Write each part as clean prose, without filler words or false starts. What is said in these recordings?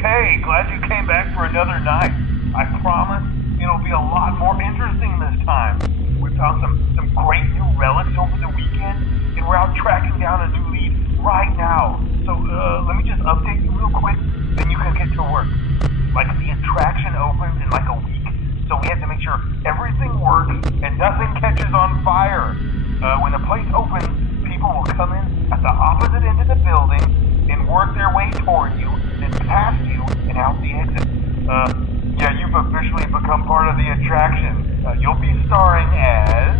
Hey, glad you came back for another night. I promise it'll be a lot more interesting this time. We found some great new relics over the weekend, and we're out tracking down a new lead right now. So, let me just update you real quick, then you can get to work. Like, the attraction opens in like a week, so we have to make sure everything works and nothing catches on fire. When the place opens, people will come in at the opposite end of the building and work their way toward you, then past you, and out the exit. Yeah, you've officially become part of the attraction. You'll be starring as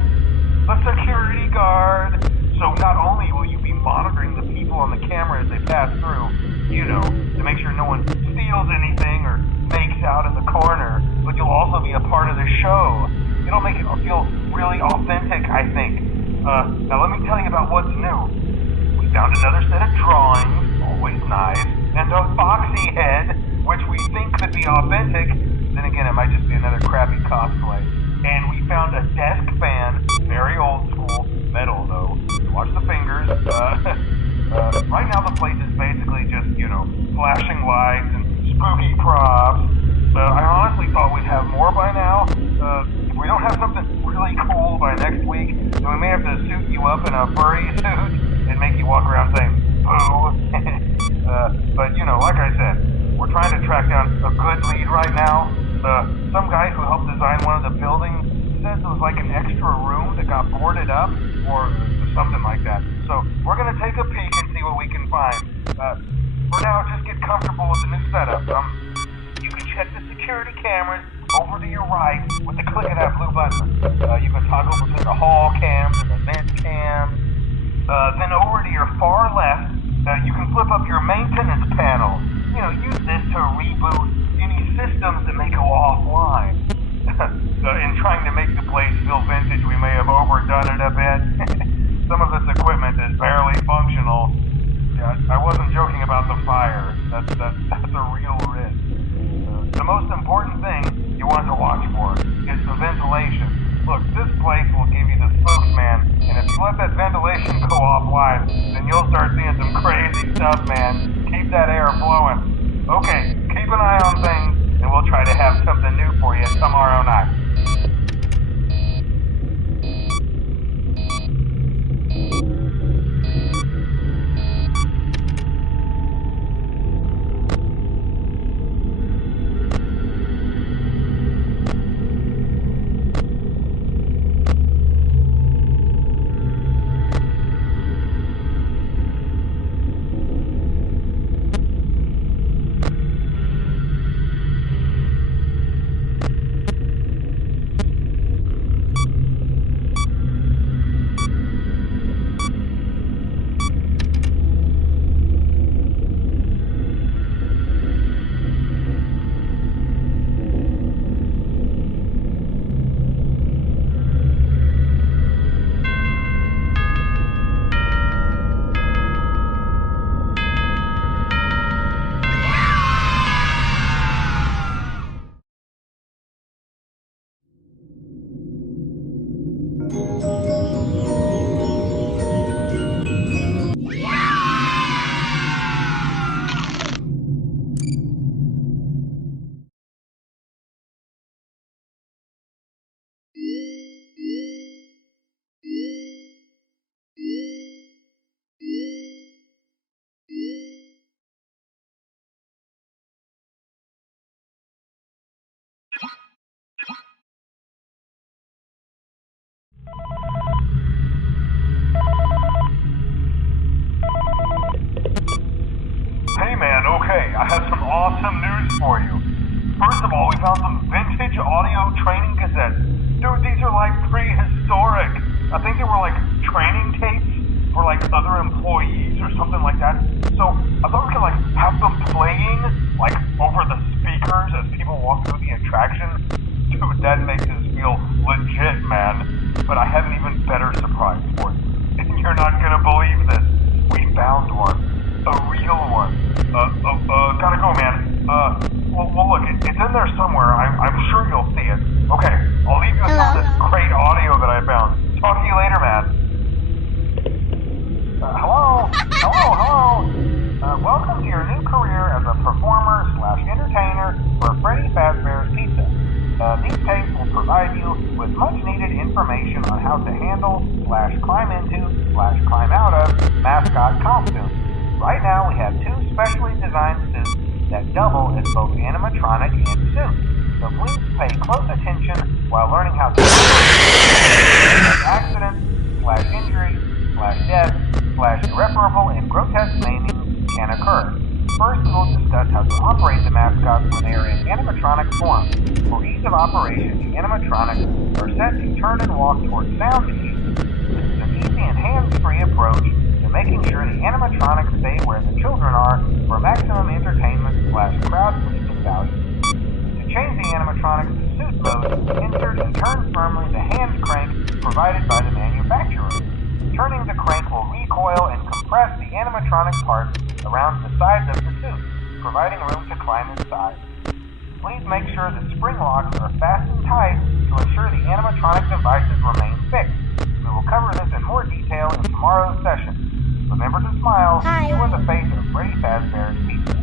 the security guard. So not only will you be monitoring the people on the camera as they pass through, to make sure no one steals anything or makes out in the corner, but you'll also be a part of the show. It'll make it feel really authentic, I think. Now let me tell you about what's new. We found another set of drawings, always nice, and a foxy head, which we think could be authentic. Then again, it might just be another crappy cosplay. And we found a desk fan, very old school, metal though. Watch the fingers. Right now the place is basically just, flashing lights and spooky props. I honestly thought we'd have more by now. If we don't have something really cool by next week, then we may have to suit you up in a furry suit and make you walk around saying, boo. But, like I said, we're trying to track down a good lead right now. Some guy who helped design one of the buildings says it was like an extra room that got boarded up, or something like that. So, we're gonna take a peek and see what we can find. For now, just get comfortable with the new setup. You can check the security cameras over to your right with the click of that blue button. You can toggle between the hall cams and the vent cams. Then over to your far left, you can flip up your maintenance panel. Use this to reboot any systems that may go offline. In trying to make the place feel vintage, we may have overdone it a bit. Some of this equipment is barely functional. Yeah, I wasn't joking about the fire. That's a real risk. The most important thing you want to watch for is the ventilation. Look, this place will give you the spooks, man, and if you let that ventilation go offline, then you'll start seeing some crazy stuff, man. Keep that air flowing. Okay, keep an eye on things, and we'll try to have something new for you tomorrow night. Hey man, okay, I have some awesome news for you. First of all, we found some vintage audio training cassettes. Dude, these are like prehistoric. I think they were like training tapes for like other employees or something like that. So I thought we could like have them playing like over the speakers as people walk through the attraction. Dude, that makes us feel legit, man. handle/climb into/climb out of mascot costumes. Right now we have two specially designed suits that double as both animatronic and suit. So please pay close attention while learning how to accidents/injury/death/irreparable and grotesque maiming can occur. First, we will discuss how to operate the mascots when they are in animatronic form. For ease of operation, the animatronics are set to turn and walk towards sound cues. This is an easy and hands-free approach to making sure the animatronics stay where the children are for maximum entertainment/crowd-pleasing value. To change the animatronics to suit mode, insert and turn firmly the hand crank provided by the manufacturer. Turning the crank will recoil and compress the animatronic parts around the sides of the suit, providing room to climb inside. Please make sure the spring locks are fastened tight to ensure the animatronic devices remain fixed. We will cover this in more detail in tomorrow's session. Remember to smile. Hi. You are the face of Freddy Fazbear's Pizza.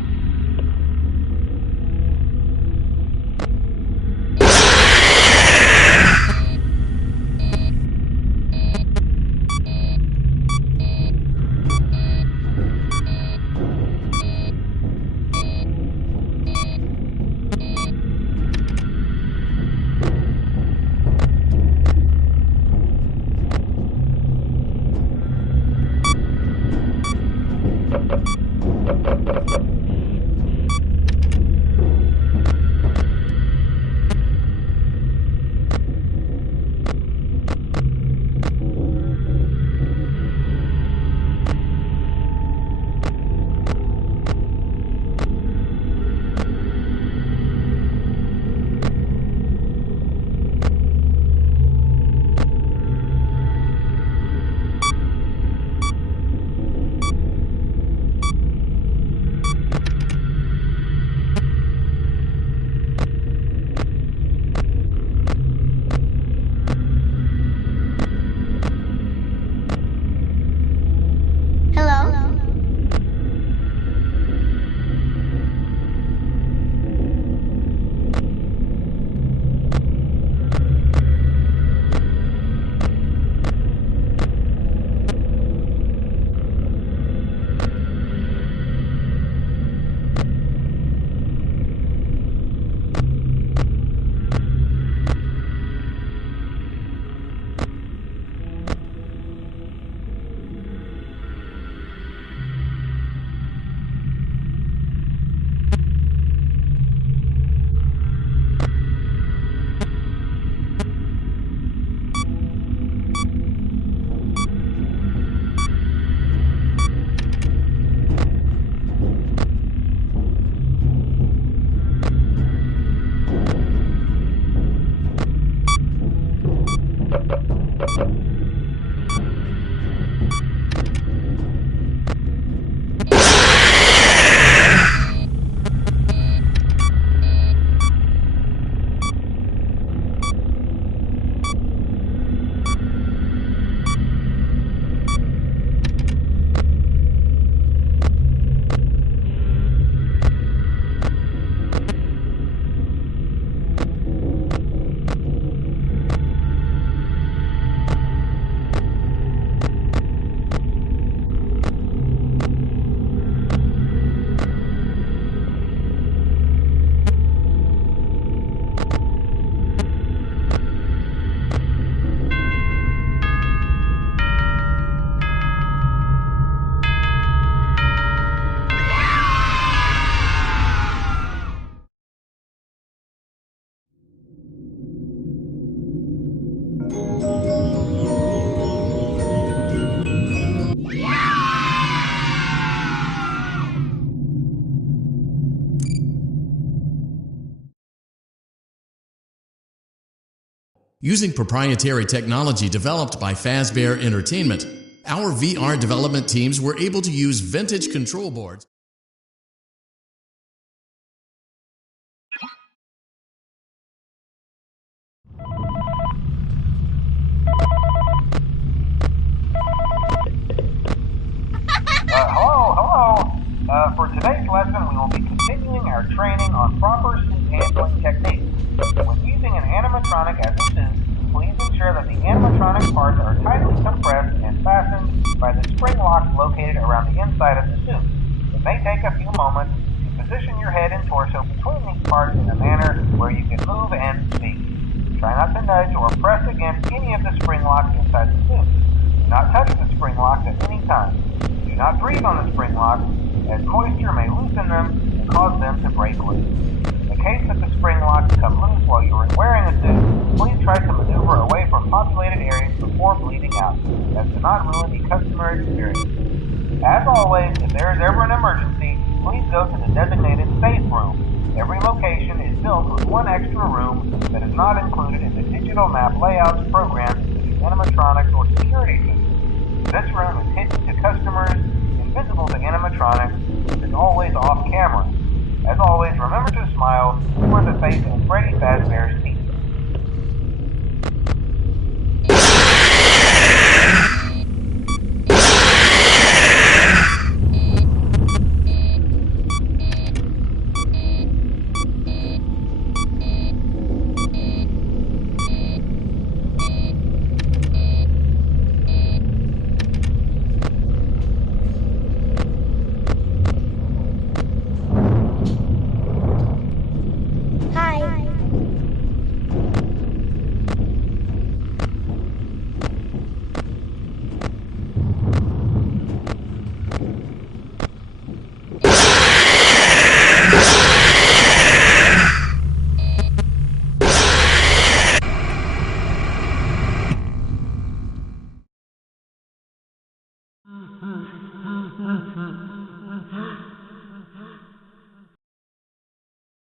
Using proprietary technology developed by Fazbear Entertainment, our VR development teams were able to use vintage control boards. Hello. For today's lesson, we will be continuing our training on proper suit handling techniques. When using an animatronic as a suit, please ensure that the animatronic parts are tight located around the inside of the suit. It may take a few moments to position your head and torso between these parts in a manner where you can move and speak. Try not to nudge or press against any of the spring locks inside the suit. Do not touch the spring locks at any time. Do not breathe on the spring locks, as moisture may loosen them and cause them to break loose. In the case that the spring locks come loose while you are wearing a suit, please try to maneuver away from populated areas before bleeding out, as to not ruin the customer experience. As always, if there is ever an emergency, please go to the designated safe room. Every location is built with one extra room that is not included in the digital map layouts programmed into the animatronics or security systems. This room is hidden to customers, invisible to animatronics, and is always off camera. As always, remember to smile. You are the face of Freddy Fazbear's